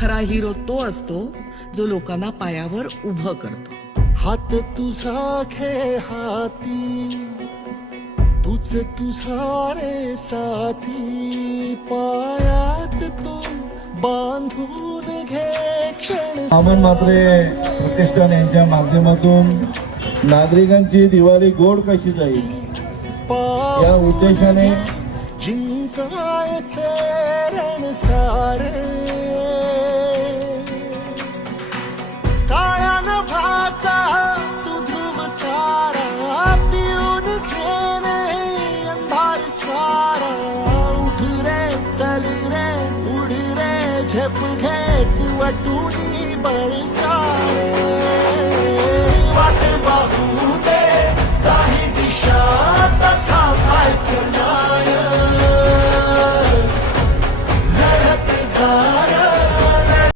खरा हिरो तो असतो जो लोकांना पायावर उभं करतो. हात तुझा खे हाती, तुझ तुझा रे साथी, पायात तू बांधून घे क्षण. अमन म्हात्रे प्रतिष्ठान यांच्या माध्यमातून नागरिकांची दिवाळी गोड कशी जाईल या उद्देशाने जिंकायचे रण सारे. काळ्या नभाचा तू ध्रुव तारा, पिऊन घेणे अंधार सारा. उठ रे चल रे उड रे, झेप घे वाटूनी बळ सारे. वाट पाहू दे काही दिशा, थांबायचं नाही.